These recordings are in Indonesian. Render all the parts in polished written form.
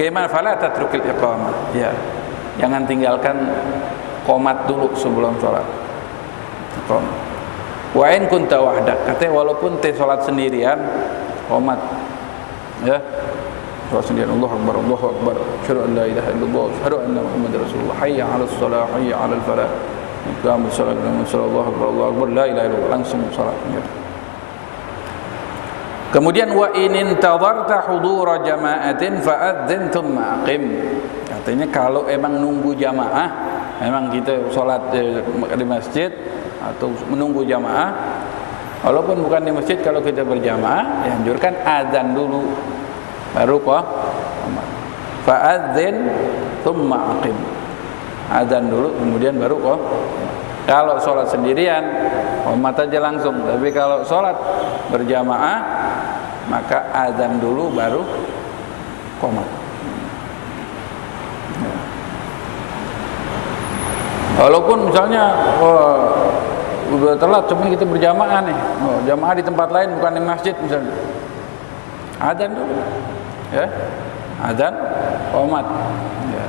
Bagaimana? Fala tatrukil iqamah. Ya. Jangan tinggalkan qomat dulu sebelum sholat. Qomat. Wa in kunta wahdak. Katanya walaupun sholat sendirian, qomat. Ya. Sholat sendirian, Allahu Akbar, Allahu Akbar. Asyhadu an la ilaha illallah, asyhadu anna Muhammadar Rasulullah. Hayya 'alas shalah, hayya 'alal falah. Iqamus shalah, Allahu Akbar, Allahu Akbar, la ilaha illallah. Langsung sholat. Ya. Kemudian wa in intadharta hudura jama'atin fa'adzin tsumma aqim. Katanya kalau emang nunggu jamaah, memang kita sholat di masjid atau menunggu jamaah, walaupun bukan di masjid, kalau kita berjamaah, dianjurkan azan dulu, baru kok fa'adzin tsumma aqim. Azan dulu, kemudian baru kok. Kalau sholat sendirian, qomat aja langsung. Tapi kalau sholat berjamaah, maka azan dulu baru qomat. Ya. Walaupun misalnya udah telat, cuma kita berjamaah nih, jamaah di tempat lain bukan di masjid misalnya, azan dulu, ya, azan, qomat. Ya,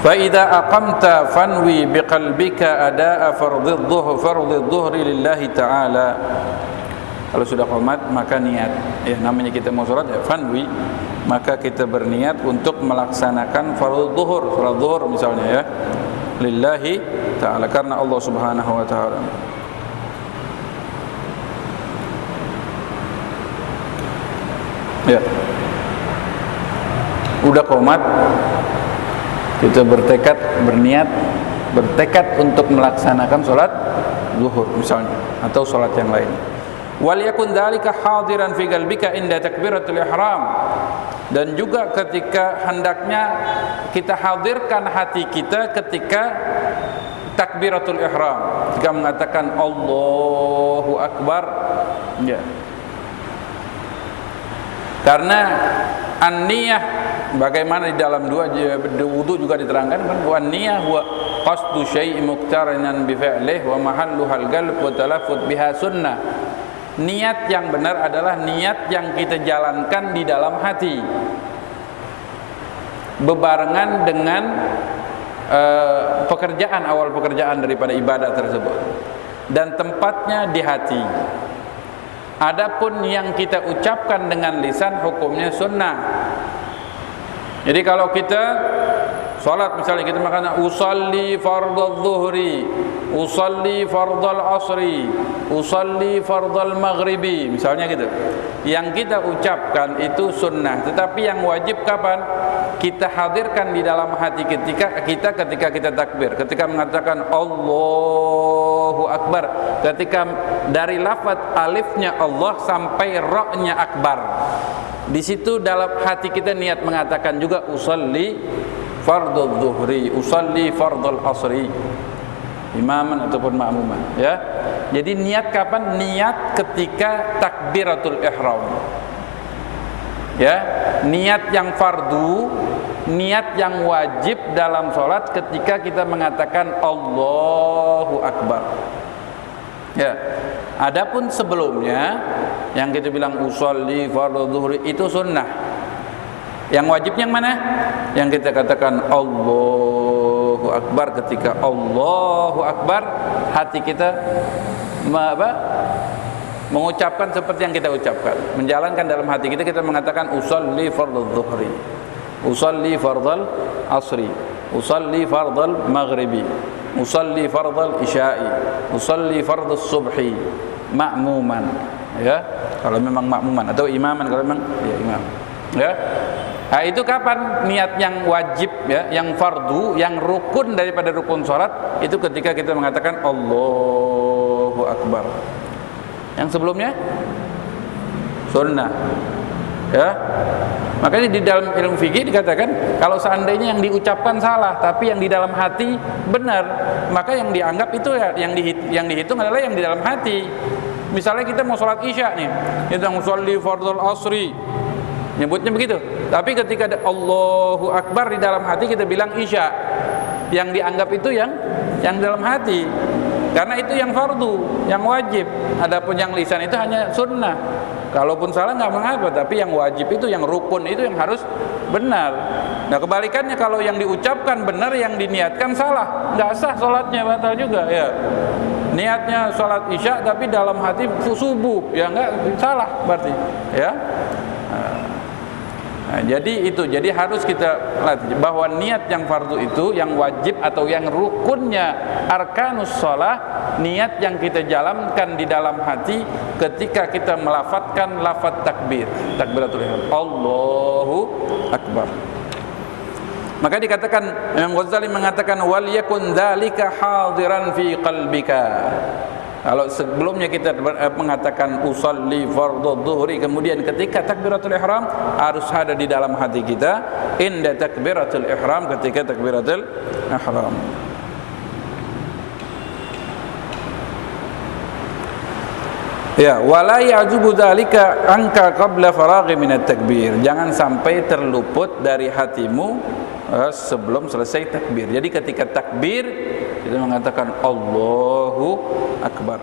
fa idza aqamta fanwi biqalbika adaa fardhi dhuhri lillahi ta'ala. Kalau sudah qomat maka niat, ya namanya kita mau sholat ya fanwi, maka kita berniat untuk melaksanakan fardhu dhuhur, salat zuhur misalnya ya, lillahi ta'ala, karena Allah Subhanahu wa ta'ala. Ya. Udah qomat, kita bertekad untuk melaksanakan sholat zuhur misalnya atau sholat yang lain. Wal yakun dzalika hadiran fi qalbika inda takbiratul ihram. Dan juga ketika hendaknya kita hadirkan hati kita ketika takbiratul ihram, ketika mengatakan Allahu Akbar. Ya. Karena an-niyah, bagaimana di dalam dua wudu juga diterangkan kan, wa niyah wa qasdu syai'in muqtarinan bi fi'lihi wa mahalluhal qalb wa talaffuz biha sunnah. Niat yang benar adalah niat yang kita jalankan di dalam hati, bebarengan dengan awal pekerjaan daripada ibadah tersebut, dan tempatnya di hati. Adapun yang kita ucapkan dengan lisan hukumnya sunnah. Jadi kalau kita salat misalnya kita mengatakan usalli fardadh dhuhri, usalli fardal asri, usalli fardal maghribi, misalnya gitu. Yang kita ucapkan itu sunnah, tetapi yang wajib kapan? Kita hadirkan di dalam hati ketika kita takbir, ketika mengatakan Allahu Akbar, ketika dari lafaz alifnya Allah sampai ra-nya akbar. Di situ dalam hati kita niat mengatakan juga usalli fardhu dhuhri, usalli fardhul asri, imaman ataupun ma'muman, ya. Jadi niat kapan? Niat ketika takbiratul ihram. Ya, niat yang fardu, niat yang wajib dalam sholat ketika kita mengatakan Allahu Akbar. Ya. Adapun sebelumnya yang kita bilang usolli fardhu zuhri itu sunnah. Yang wajibnya yang mana? Yang kita katakan Allahu Akbar, ketika Allahu Akbar hati kita mengucapkan seperti yang kita ucapkan, menjalankan dalam hati kita mengatakan usolli fardhu zuhri, usolli fardhal asri, usolli fardhal maghribi, usolli fardhal isya'i, usolli fardhus subhi, ma'muman, ya kalau memang ma'muman, atau imaman kalau memang ya imam, ya. Nah, itu kapan niat yang wajib, ya, yang fardu, yang rukun daripada rukun salat, itu ketika kita mengatakan Allahu Akbar. Yang sebelumnya sunnah, ya. Makanya di dalam ilmu fikih dikatakan kalau seandainya yang diucapkan salah tapi yang di dalam hati benar, maka yang dianggap itu ya, yang dihitung adalah yang di dalam hati. Misalnya kita mau sholat isya nih, kita musolli fardhul asri, nyebutnya begitu, tapi ketika ada Allahu Akbar di dalam hati kita bilang isya, yang dianggap itu yang dalam hati, karena itu yang fardu, yang wajib. Adapun yang lisan itu hanya sunnah. Kalaupun salah nggak mengapa, tapi yang wajib itu, yang rukun itu yang harus benar. Nah kebalikannya, kalau yang diucapkan benar, yang diniatkan salah, nggak sah sholatnya, batal juga ya. Niatnya sholat isya tapi dalam hati subuh, ya nggak, salah berarti ya. Nah, jadi harus kita latih bahwa niat yang fardu itu, yang wajib atau yang rukunnya arkanus shalah, niat yang kita jalankan di dalam hati ketika kita melafadzkan lafaz takbir, takbiratul ihram, Allahu akbar. Maka dikatakan, Imam Ghazali mengatakan wal yakun dzalika hadiran fi qalbika. Kalau sebelumnya kita mengatakan usolli fardhu dhuhri, kemudian ketika takbiratul ihram harus ada di dalam hati kita, inda takbiratul ihram, ketika takbiratul ihram. Ya, wala ya'jubu dzalika anka qabla faraghi minat takbir. Jangan sampai terluput dari hatimu sebelum selesai takbir. Jadi ketika takbir kita mengatakan Allahu akbar.